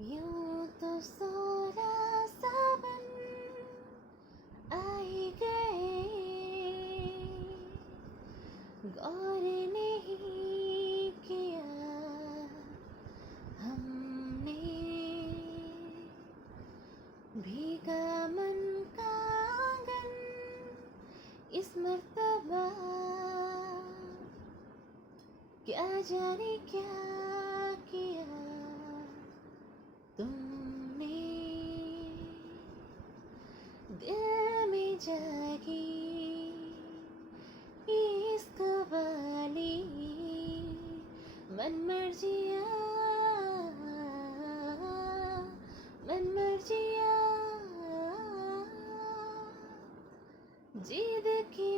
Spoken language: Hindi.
यूं तो 16 सावन आए गए, गौर नहीं किया हमने, भीगा मन का आंगन इस मर्तबा, क्या जाने क्या किया तुमने, दिल में जागी इश्क वाली मन मर्जिया, मन मर्जिया, जिद की